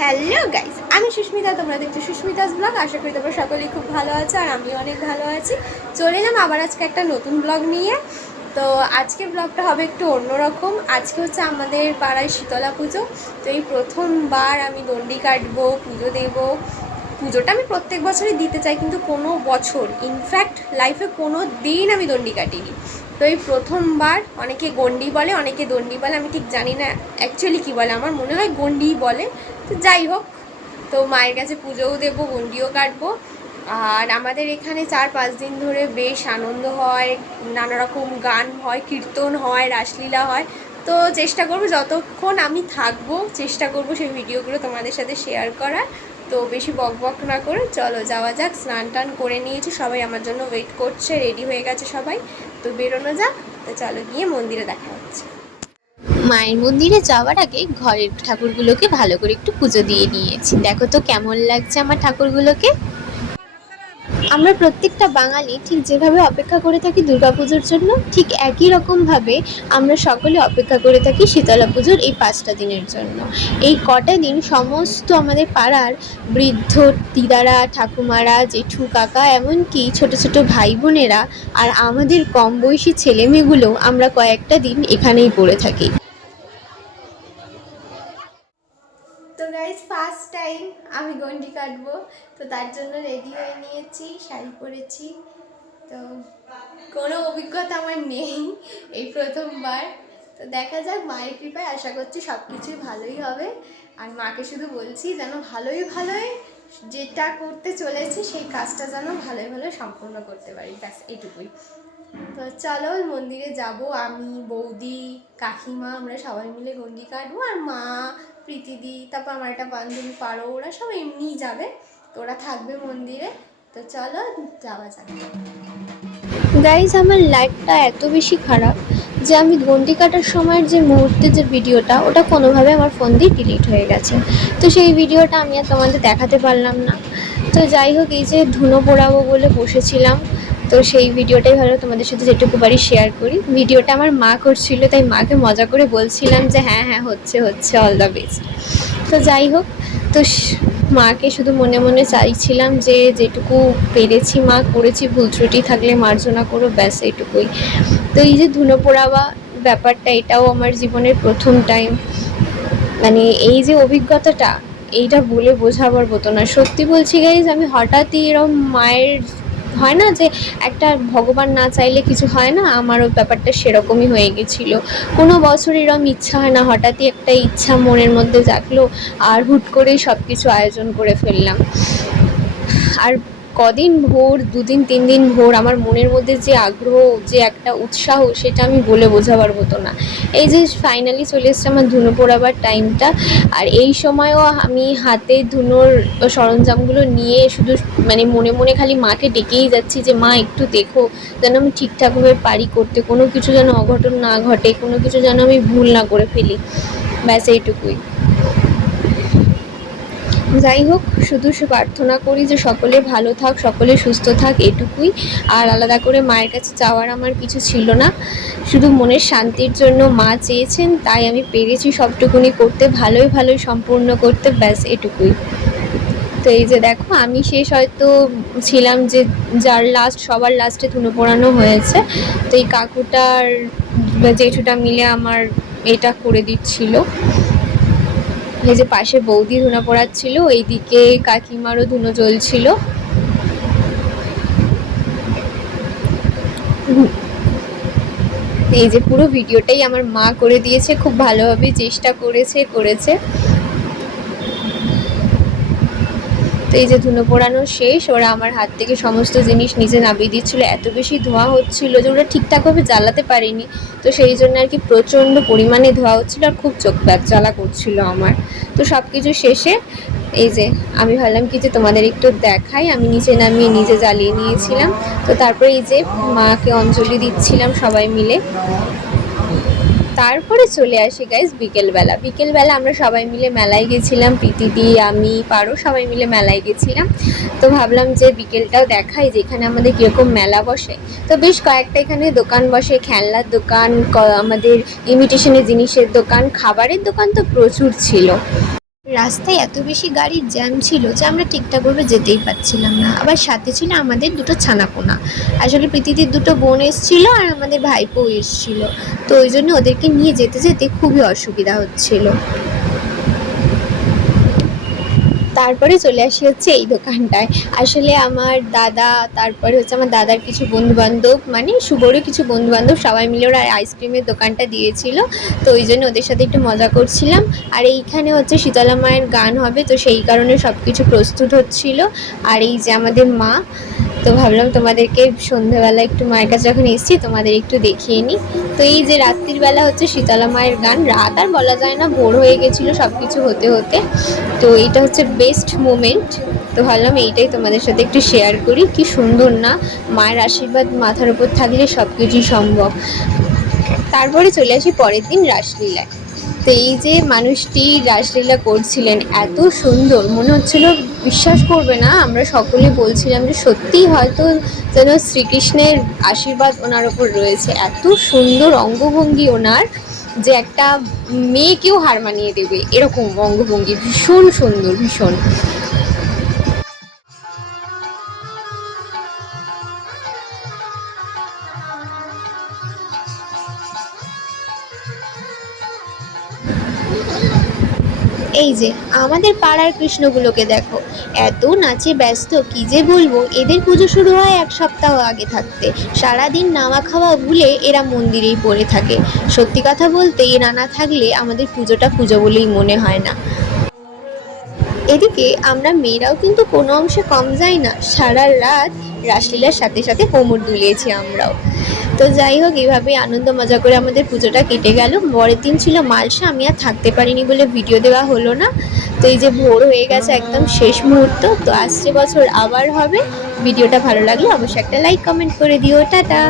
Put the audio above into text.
Hello guys আমি সুস্মিতা, তোমরা দেখছ সুস্মিতাস ব্লগ। আশা করি তোমরা সকলেই খুব ভালো আছো আর আমি অনেক ভালো আছি। চলে এলাম আবার আজকে একটা নতুন ব্লগ নিয়ে। তো আজকে ব্লগটা হবে একটু অন্যরকম। আজকে হচ্ছে আমাদের পাড়ায় শীতলা পুজো। তো এই প্রথমবার আমি দণ্ডি কাটবো, পুজো দেবো। পুজোটা আমি প্রত্যেক বছরই দিতে চাই, কিন্তু কোনো বছর ইনফ্যাক্ট লাইফে কোনো দিন আমি দণ্ডি কাটিনি। তো এই প্রথমবার অনেকে গন্ডি বলে, অনেকে দণ্ডি বলে, আমি ঠিক জানি না অ্যাকচুয়ালি কী বলে, আমার মনে হয় গন্ডিই বলে। তো যাই হোক, তো মায়ের কাছে পুজোও দেবো, গন্ডিও কাটবো। আর আমাদের এখানে চার পাঁচ দিন ধরে বেশ আনন্দ হয়, নানা রকম গান হয়, কীর্তন হয়, রাসলীলা হয়। তো চেষ্টা করব, যতক্ষণ আমি থাকব, চেষ্টা করব সেই ভিডিওগুলো তোমাদের সাথে শেয়ার করার। তো বেশি বক বক না করে চলো যাওয়া যাক, স্নান টান করে নিয়েছি, সবাই আমার জন্য ওয়েট করছে রেডি হয়ে গেছে সবাই। তো বেরোনো যাক, তো চলো গিয়ে মন্দিরে দেখা হচ্ছে। মায়ের মন্দিরে যাওয়ার আগে ঘরের ঠাকুরগুলোকে ভালো করে একটু পুজো দিয়ে নিয়েছি। দেখো তো কেমন লাগছে আমার ঠাকুরগুলোকে। আমরা প্রত্যেকটা বাঙালি ঠিক যেভাবে অপেক্ষা করে থাকি দুর্গাপুজোর জন্য, ঠিক একই রকমভাবে আমরা সকলে অপেক্ষা করে থাকি শীতলা পুজোর এই পাঁচটা দিনের জন্য। এই কটা দিন সমস্ত আমাদের পাড়ার বৃদ্ধ, দিদারা, ঠাকুমারা, জেঠু, কাকা, এমনকি ছোট ছোট ভাই বোনেরা আর আমাদের কম বয়সী ছেলেমেয়েগুলো আমরা কয়েকটা দিন এখানেই পড়ে থাকি তো গাইজ ফার্স্ট টাইম আমি গন্ডি কাটবো। তো তার জন্য রেডি হয়ে নিয়েছি, শাড়ি পরেছি। তো কোনো অভিজ্ঞতা আমার নেই এই প্রথমবার। তো দেখা যাক মায়ের কৃপায় আশা করছি সব কিছুই ভালোই হবে। আর মাকে শুধু বলছি যেন ভালোই ভালোই যেটা করতে চলেছি সেই কাজটা যেন ভালোই ভালো সম্পূর্ণ করতে পারি। ব্যাস এইটুকুই তো চলো মন্দিরে যাব। আমি, বৌদি, কাকিমা আমরা সবাই মিলে গন্ডি কাটবো। আর মা প্রীতিদি তারপর আমার একটা বান্ধবী পারো, ওরা সব এমনিই যাবে, তো ওরা থাকবে মন্দিরে, তো চলো যাওয়া যাক। গাইজ আমার লাইফটা এত বেশি খারাপ যে আমি ঘন্টি কাটার সময়ের যে মুহূর্তে যে ভিডিওটা, ওটা কোনোভাবে আমার ফোন দিয়ে ডিলিট হয়ে গেছে। তো সেই ভিডিওটা আমি আর তোমাদের দেখাতে পারলাম না। তো যাই হোক, এই যে ধুনো পোড়াবো বলে বসেছিলাম তো সেই ভিডিওটাই ভালো তোমাদের সাথে যেটুকু বাড়ি শেয়ার করি। ভিডিওটা আমার মা করছিল, তাই মাকে মজা করে বলছিলাম যে হ্যাঁ হ্যাঁ হচ্ছে হচ্ছে অল দ্য বেস্ট তো যাই হোক, তো মাকে শুধু মনে মনে চাইছিলাম যে যেটুকু পেরেছি মা, করেছি, ভুল ত্রুটি থাকলে মার্জনা করো, ব্যাস এইটুকুই। তো এই যে ধুনো পোড়াবা ব্যাপারটা, এটাও আমার জীবনের প্রথম টাইম মানে এই যে অভিজ্ঞতাটা, এইটা বলে বোঝাবার মতো না। সত্যি বলছি গাইজ আমি হঠাৎই এরকম মায়ের হয় না যে একটা ভগবান না চাইলে কিছু হয় না? আমার ওই ব্যাপারটা সেরকমই হয়ে গেছিল। কোনো বছর এরম ইচ্ছা হয় না, হঠাৎই একটা ইচ্ছা মনের মধ্যে জাগলো, আর হুট করেই সব কিছু আয়োজন করে ফেললাম। আর কদিন ভোর, দুদিন তিন দিন ভোর আমার মনের মধ্যে যে আগ্রহ, যে একটা উৎসাহ, সেটা আমি বলে বোঝাবার মতো না। এই যে ফাইনালি চলে এসছে আমার ধুনো পোড়াবার টাইমটা আর এই সময়ও আমি হাতে ধুনোর সরঞ্জামগুলো নিয়ে শুধু মানে মনে মনে খালি মাকে ডেকেই যাচ্ছি যে, মা, একটু দেখো যেন আমি ঠিকঠাকভাবে পারি করতে। কোনো কিছু যেন অঘটন না ঘটে, কোনো কিছু যেন আমি ভুল না করে ফেলি। ব্যাস, এইটুকুই। যাই হোক, শুধু প্রার্থনা করি যে সকলে ভালো থাক, সকলে সুস্থ থাক, এটুকুই। আর আলাদা করে মায়ের কাছে চাওয়ার আমার কিছু ছিল না। শুধু মনের শান্তির জন্য মা চেয়েছেন, তাই আমি পেরেছি সবটুকুনি করতে, ভালোই ভালোই সম্পূর্ণ করতে, ব্যাস এটুকুই। তো এই যে দেখো, আমি শেষ হয়তো ছিলাম যে যার লাস্ট সবার লাস্টে ধুনো পোড়ানো হয়েছে। তো এই কাকুটার জেঠুটা মিলে আমার এটা করে দিচ্ছিল। এই যে পাশে বৌদি ধুনা পড়াচ্ছিল এইদিকে কাকিমারও ধুনো জ্বলছিল। এই যে পুরো ভিডিওটাই আমার মা করে দিয়েছে, খুব ভালোভাবে চেষ্টা করেছে করেছে। তো এই যে ধুনো পোড়ানো শেষ, ওরা আমার হাত থেকে সমস্ত জিনিস নিজে নামিয়ে দিচ্ছিল। এত বেশি ধোঁয়া হচ্ছিল যে ওরা ঠিকঠাকভাবে জ্বালাতে পারেনি। তো সেই জন্য আর কি প্রচণ্ড পরিমাণে ধোঁয়া হচ্ছিল আর খুব চোখ ব্যাগ জ্বালা করছিল আমার। তো সব কিছু শেষে এই যে আমি ভাবলাম কি যে তোমাদের একটু দেখাই, আমি নিচে নামিয়ে নিজে জ্বালিয়ে নিয়েছিলাম। তো তারপরে এই যে মাকে অঞ্জলি দিচ্ছিলাম সবাই মিলে। তারপরে চলে আসি গাইজ বিকেলবেলা। বিকেলবেলা আমরা সবাই মিলে মেলায় গেছিলাম প্রীতিদি আমি, পারো সবাই মিলে মেলায় গেছিলাম। তো ভাবলাম যে বিকেলটাও দেখাই যে এখানে আমাদের কীরকম মেলা বসে। তো বেশ কয়েকটা এখানে দোকান বসে, খেলনার দোকান আমাদের ইমিটেশনের জিনিসের দোকান, খাবারের দোকান তো প্রচুর ছিল। রাস্তায় এত বেশি গাড়ির জ্যাম ছিল যে আমরা ঠিকঠাকভাবে যেতেই পারছিলাম না। আবার সাথে ছিল আমাদের দুটো ছানাপোনা। আসলে পৃথিবীর দুটো বোন এসছিল আর আমাদের ভাইপো এসছিল। তো ওই জন্য ওদেরকে নিয়ে যেতে যেতে খুবই অসুবিধা হচ্ছিল। তারপরে চলে আসি হচ্ছে এই দোকানটায়। আসলে আমার দাদা, তারপরে হচ্ছে আমার দাদার কিছু বন্ধু বান্ধব মানে শুভরও কিছু বন্ধু বান্ধব সবাই মিলে ওরা আইসক্রিমের দোকানটা দিয়েছিল। তো ওই জন্য ওদের সাথে একটু মজা করছিলাম। আর এইখানে হচ্ছে শীতলা মায়ের গান হবে, তো সেই কারণে সব কিছু প্রস্তুত হচ্ছিল। আর এই যে আমাদের মা তো ভাবলাম তোমাদেরকে সন্ধ্যেবেলা একটু মায়ের কাছে যখন এসেছি, তোমাদের একটু দেখিয়ে নিই। তো এই যে রাত্রির বেলা হচ্ছে শীতলা মায়ের গান, রাত আর বলা যায় না ভোর হয়ে গেছিল সব কিছু হতে হতে। তো এটা হচ্ছে বেস্ট মোমেন্ট তো ভাবলাম এইটাই তোমাদের সাথে একটু শেয়ার করি। কি সুন্দর না, মায়ের আশীর্বাদ মাথার উপর থাকলে সব কিছুই সম্ভব। তারপরে চলে আসি পরের দিন রাসলীলায়। তো এই যে মানুষটি রাসলীলা করছিলেন, এত সুন্দর। মনে হচ্ছিল, বিশ্বাস করবে না, আমরা সকলে বলছিলাম যে সত্যি হয়তো যেন শ্রীকৃষ্ণের আশীর্বাদ ওনার ওপর রয়েছে। এত সুন্দর অঙ্গভঙ্গি ওনার যে একটা মেয়েকেও হার মানিয়ে দেবে। এরকম অঙ্গভঙ্গি, ভীষণ সুন্দর, ভীষণ। যে আমাদের পাড়ার কৃষ্ণগুলোকে দেখো। এত নাচে ব্যস্ত, কি যে বলব? এদের পুজো শুরু হয় এক সপ্তাহ আগে থাকতে। সারাদিন নামা খাওয়া ভুলে এরা মন্দিরেই পড়ে থাকে। সত্যি কথা বলতে, এরা না থাকলে আমাদের পুজোটা পুজো বলেই মনে হয় না। এদিকে আমরা মেয়েরাও কিন্তু কোনো অংশে কম যাই না। সারা রাত রাসলীলার সাথে সাথে কোমর দুলিয়েছি আমরাও। তো যাই হোক এইভাবে আনন্দ, মজা করে আমাদের পুজোটা কেটে গেল। পরের দিন ছিল মালসা, আমি আর থাকতে পারিনি বলে ভিডিও দেওয়া হলো না। তো এই যে ভোর হয়ে গেছে একদম শেষ মুহূর্ত, তো আসছে বছর আবার হবে। ভিডিওটা ভালো লাগলে অবশ্যই একটা লাইক কমেন্ট করে দিও। টাটা!